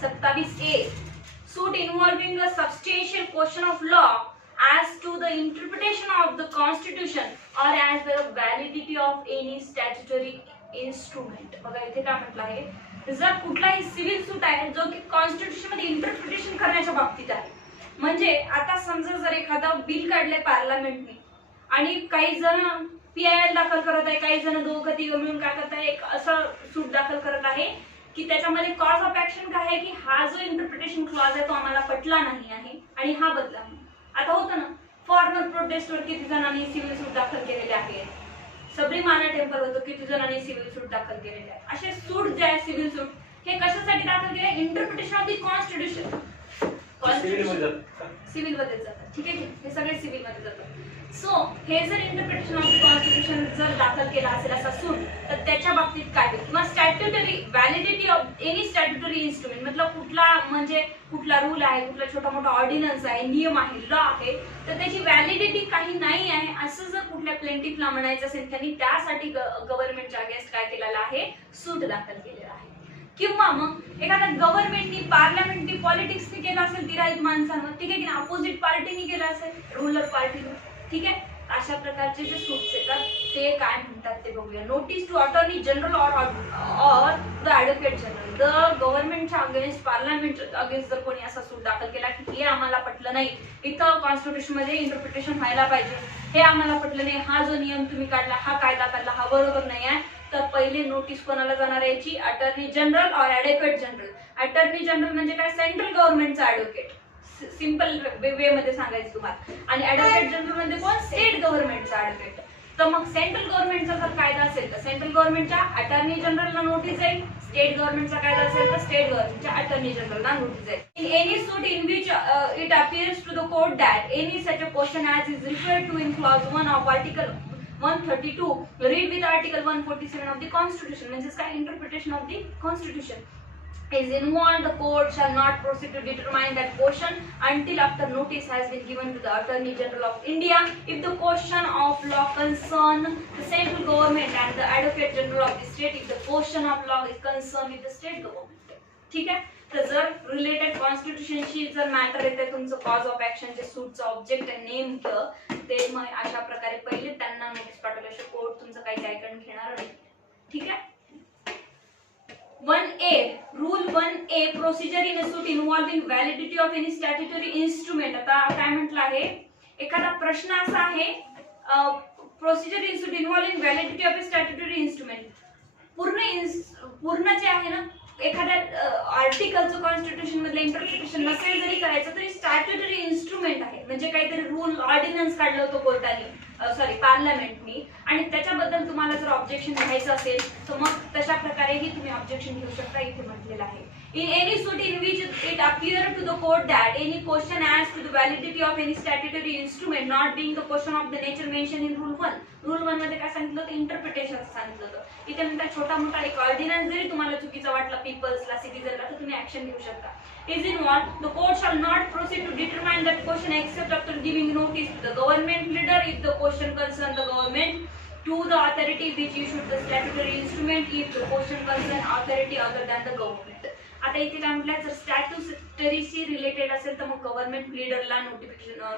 27A, suit involving a substantial question of law as to the interpretation of the constitution or as the validity of any statutory instrument. बघा इथे काय म्हटलं आहे, जर कुठलाही civil सूट आहे जो की कॉन्स्टिट्यूशन मध्ये इंटरप्रिटेशन करण्याच्या बाबतीत आहे. म्हणजे आता समजा जर एखादं बिल काढलंय पार्लमेंटने आणि काही जण PIL दाखल करत आहे, काही जण दोघं तिघं मिळून काय करत आहे, एक असं सूट दाखल करत आहे की त्याच्यामध्ये कॉज ऑफ ऍक्शन काय आहे की हा जो इंटरप्रिटेशन क्लॉज आहे तो आम्हाला पटला नाही आहे आणि हा बदला. आता होतं ना फॉर्मर प्रोटेस्टवर किती जणांनी सिव्हिल सूट दाखल केलेले आहेत, सबरीमाला टेम्पल होतं किती जणांनी सिव्हिल सूट दाखल केलेले आहेत. असे सूट जे आहे सिव्हिल सूट हे कशासाठी दाखल केले, interpretation of the constitution. Civil मध्ये जातात, ठीक आहे, हे सगळे सिव्हिल मध्ये जातात. सो हे जर इंटरप्रिटेशन ऑफ द कॉन्स्टिट्यूशन जर दाखल केला असेल असा सूट तर त्याच्या बाबतीत काय होईल, किंवा statutory validity of any statutory instrument, मतलब कुठला म्हणजे कुठला रूल आहे, कुठला छोटा मोठा ऑर्डिनन्स आहे, नियम आहे, लॉ आहे, तर त्याची व्हॅलिडिटी काही नाही आहे असं जर कुठल्या प्लेंटिफला म्हणायचं असेल त्यांनी त्यासाठी गव्हर्नमेंटच्या अगेन्स्ट काय केलेलं आहे, सूट दाखल केलेला आहे. किंवा मग एखादा गव्हर्नमेंटनी पार्लमेंटनी पॉलिटिक्सनी केलं असेल तिराईत माणसांवर, ठीक आहे की अपोजिट पार्टीनी केलं असेल रूलर पार्टीने, ठीक आहे. अशा प्रकारचे जे सूट्स येतात ते काय म्हणतात ते बघूया. नोटीस टू अटॉर्नी जनरल और द ॲडव्होकेट जनरल, द गव्हर्नमेंटच्या अगेन्स्ट पार्लमेंटच्या अगेन्स्ट जर कोणी असा सूट दाखल केला की हे आम्हाला पटलं नाही, इथं कॉन्स्टिट्यूशन मध्ये इंटरप्रिटेशन व्हायला पाहिजे, हे आम्हाला पटलं नाही, हा जो नियम तुम्ही काढला, हा कायदा काढला, हा बरोबर नाही आहे, तर पहिले नोटीस कोणाला जाणार याची, अटॉर्नी जनरल और ॲडव्होकेट जनरल. अटॉर्नी जनरल म्हणजे काय, सेंट्रल गव्हर्नमेंटचा ॲडव्होकेट, सिंपल वे मध्ये सांगायचं तुम्हाला. आणि ॲडव्होकेट जनरल म्हणजे कोण, स्टेट गव्हर्नमेंटचा ॲडव्होकेट. तर मग सेंट्रल गव्हर्नमेंटचा जर कायदा असेल तर सेंट्रल गव्हर्नमेंटच्या अटॉर्नी जनरलला नोटीस जाईल, स्टेट गव्हर्नमेंटचा कायदा असेल तर स्टेट गव्हर्नमेंटच्या अटॉर्नी जनरलला नोटीस जाईल. In any suit in which it appears to the court that any such a question as is referred to in clause 1 of article 132 read with article 147 of the constitution, म्हणजे काय, interpretation of the constitution is involved, the court shall not proceed to determine that question until after notice has been given to the Attorney General of India if the question of law concern the central government and the Advocate General of the state if the question of law is concerned with the state government. ठीक आहे. तर जर related कॉन्स्टिट्यूशनशी जर matter येते तुमचं cause of ऍक्शनचे सूटचं object नेमकं ते मग अशा प्रकारे पहिले त्यांना नोटीस पाठवल्याशिवाय कोर्ट तुमचं काही ऐकून घेणार नाही. ठीक आहे. 1A, Rule 1A, Procedure in a suit involving validity of any statutory instrument. आता काय म्हटलं आहे, एखादा प्रश्न असा आहे, procedure in suit involving validity of A statutory instrument. पूर्ण जे आहे ना, एखाद्या आर्टिकलचं कॉन्स्टिट्यूशन मधलं इंटरप्रिटेशन नसेल जरी करायचं तरी स्टॅट्युटरी इन्स्ट्रुमेंट आहे, म्हणजे काहीतरी रूल ऑर्डिनन्स काढलं होतं कोर्टाने, सॉरी पार्लमेंटनी, आणि त्याच्याबद्दल तुम्हाला जर ऑब्जेक्शन घ्यायचं असेल तर मग तशा प्रकारेही तुम्ही ऑब्जेक्शन घेऊ शकता. इथे म्हटलेलं आहे in any suit in which it appear to the court that any question as to the validity of any statutory instrument not being the question of the nature mentioned in rule 1. Rule 1 मध्ये काय सांगितलं होतं, interpretation सांगितलं होतं. इथे म्हणतात छोटा मोठा एक ऑर्डिनन्स जरी तुम्हाला चुकीचा वाटला पीपल्सला, सिटीजनला, तर तुम्ही ऍक्शन घेऊ शकता. is involved, the court shall not proceed to determine that question except after giving notice to the government leader if the question concern the government, to the authority which issued the statutory instrument if the question concern authority other than the government. आता इथे काय म्हटलं, जर स्टॅट्युटरीशी related असेल तर मग government लीडरला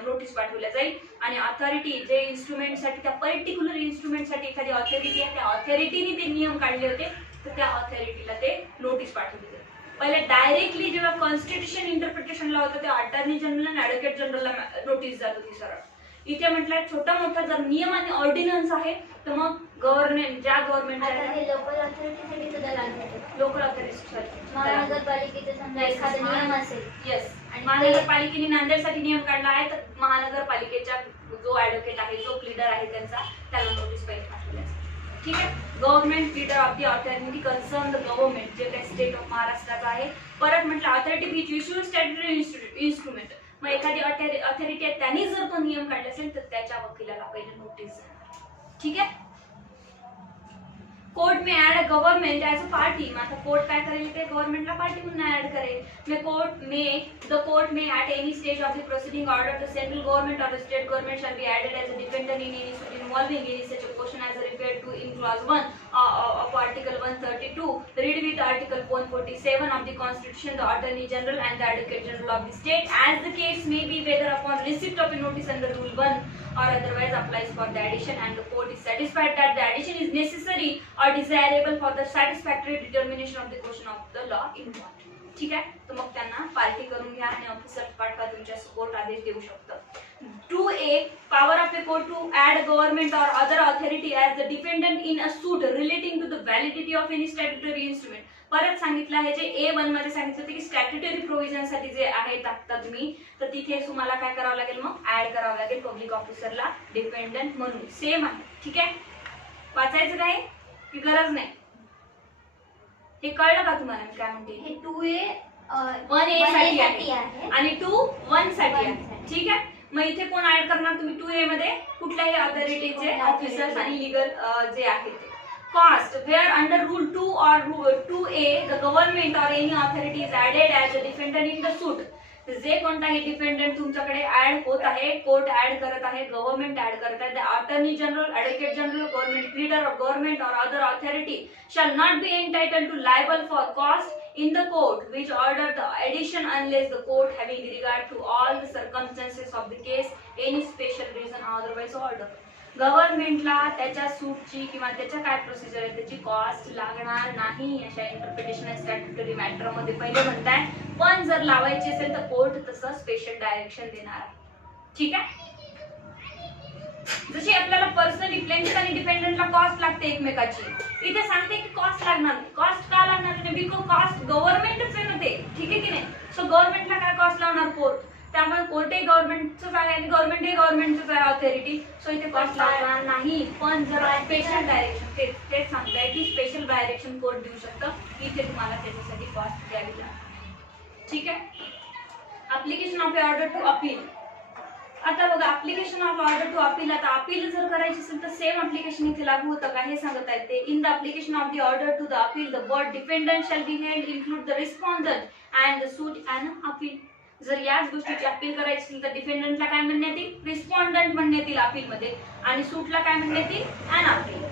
notice पाठवल्या जाईल, आणि अथॉरिटी जे इन्स्ट्रुमेंटसाठी, त्या पर्टिक्युलर इन्स्ट्रुमेंटसाठी एखादी ऑथॉरिटी आहे त्या ऑथॉरिटीने ते नियम काढले होते तर त्या ऑथॉरिटीला ते नोटीस पाठवली जाईल. पहिले डायरेक्टली जेव्हा कॉन्स्टिट्यूशन इंटरप्रिटेशनला होतं तेव्हा अटॉर्नी जनरल आणि ॲडव्होकेट जनरलला नोटीस जात होती सरळ. इथे म्हटलं छोटा मोठा जर नियम आणि ऑर्डिनन्स आहे तर मग गव्हर्नमेंट, ज्या गव्हर्नमेंट लोकल ऑथॉरिटीसाठी सुद्धा लागते, लोकल ऑथॉरिटीसाठी महानगरपालिकेचा समजा एखादा नियम असेल, येस, आणि महानगरपालिकेने नांदेडसाठी नियम काढला आहे तर महानगरपालिकेच्या जो ॲडव्होकेट आहे, जो लीडर आहे त्यांचा, त्याला नोटीस पहिले पाठवली. ठीक आहे. Government leader of the authority concern the government, जे काही स्टेट ऑफ महाराष्ट्राचा आहे. परत म्हटलं authority which issue statutory instrument, मग एखादी ऑथॉरिटी आहे त्यांनी जर तो नियम काढला असेल तर त्याच्या वकिलाला पहिले नोटीस. ठीक आहे. कोर्ट में add a government as a party. मग आता कोर्ट काय करेल ते गव्हर्नमेंटला पार्टी म्हणून ऍड करेल. The court may at any stage of the proceeding order the central government or the state government shall be added as a defendant in any suit involving any such a question as referred to in clause 1 of article 132. Read with article 147 of the constitution the attorney general and the advocate general of the state as the case may be whether upon receipt of a notice under rule 1 or otherwise applies for the addition and the court is satisfied that the addition is necessary or desirable for the satisfactory determination of the question of the law involved. ठीक आहे. तर मग त्यांना party करून घ्या आणि officer पाठवा तुमच्या कोर्ट आदेश देऊ शकतं. 2A power of the court to add government or other authority as the defendant in a suit relating to the validity of any statutory instrument. परत सांगितलं आहे जे A1 मध्ये सांगितलं होतं की स्टॅट्युटरी प्रोव्हिजन साठी जे आहे टाकता तुम्ही तर तिथे तुम्हाला काय करावं लागेल मग ऍड करावं लागेल पब्लिक ऑफिसरला डिपेंडंट म्हणून. सेम आहे. ठीक आहे. वाचायचं काय की गरज नाही. हे कळलं का तुम्हाला मी काय म्हणते. हे 2A 1A साठी आहे आहे आणि 2 1 साठी आहे. 1 साठी. ठीक आहे. मग इथे कोण ऍड करणार तुम्ही 2A मध्ये कुठल्याही अथॉरिटीचे ऑफिसर्स आणि लीगल जे आहे ते. Cost where under rule 2 or rule 2A the government or any authority is added as a defendant in the suit. जे कोणताही डिपेंडंट तुमच्याकडे ऍड होत आहे कोर्ट ऍड करत आहे गव्हर्नमेंट ऍड करत आहे attorney general advocate general government leader of government और other authority shall not be entitled to liable for cost in the court which order the addition unless the court having regard to all the circumstances of the case any special reason otherwise order. गव्हर्नमेंटला त्याच्या सूटची किंवा त्याच्या काय procedure आहे त्याची cost लागणार नाही अशा interpretation and statutory matter मध्ये पहिले म्हणताय. पण जर लावायची असेल तर कोर्ट तसं स्पेशल डायरेक्शन देणार आहे. ठीक आहे. जशी आपल्याला पर्सनली प्लेंटिफ आणि डिपेंडंटला कॉस्ट लागते एकमेकाची इथे सांगते की कॉस्ट लागणार नाही. कॉस्ट का लागणार नाही बिकॉज कॉस्ट गव्हर्नमेंटच आहे ना ते. ठीक आहे की नाही. सो गव्हर्नमेंटला काय कॉस्ट लावणार कोर्ट. त्यामुळे कोर्टही गव्हर्नमेंटच आहे आणि गव्हर्नमेंटही गव्हर्नमेंटच आहे ऑथॉरिटी. सो इथे कॉस्ट लागणार नाही. पण जर स्पेशल डायरेक्शन तेच सांगताय की स्पेशल डायरेक्शन कोर्ट देऊ शकतं. इथे तुम्हाला त्याच्यासाठी कॉस्ट द्यावी लागते. ठीक आहे. Application of order to appeal. आता बघा application of order to appeal. आता अपील जर करायची असेल तर सेम ऍप्लिकेशन इथे लागू होतं का हे सांगत आहेत ते. In the application of the order to the appeal the word dependent shall be held include the respondent and the suit and appeal. जर याच गोष्टीची अपील करायची असेल तर डिफेंडंटला काय म्हणण्यात येईल रिस्पॉन्डंट म्हणण्यात येईल अपील मध्ये आणि सूटला काय म्हणण्यात येईल अन appeal.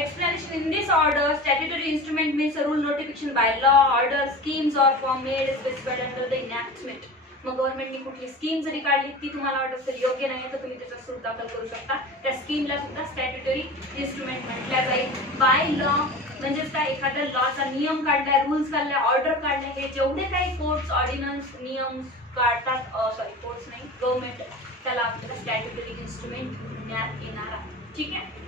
Explanation in this order statutory instrument means a rule notification by law order schemes or form made specified under the enactment. मग गव्हर्नमेंटने कुठली स्कीम जरी काढली ती तुम्हाला वाटत असेल योग्य नाही तर तुम्ही त्याचा सूट दाखल करू शकता. त्या स्कीमला सुद्धा स्टॅट्युटरी इन्स्ट्रुमेंट म्हटल्या जाईल. बाय लॉ म्हणजेच काय एखाद्या लॉचा नियम काढलाय रूल्स काढलाय ऑर्डर काढलाय हे जेवढे काही कोर्ट्स ऑर्डिनन्स नियम काढतात सॉरी कोर्ट्स नाही गव्हर्नमेंट त्याला आपल्याला स्टॅट्युटरी इन्स्ट्रुमेंट म्हणण्यात येणार आहे. ठीक आहे.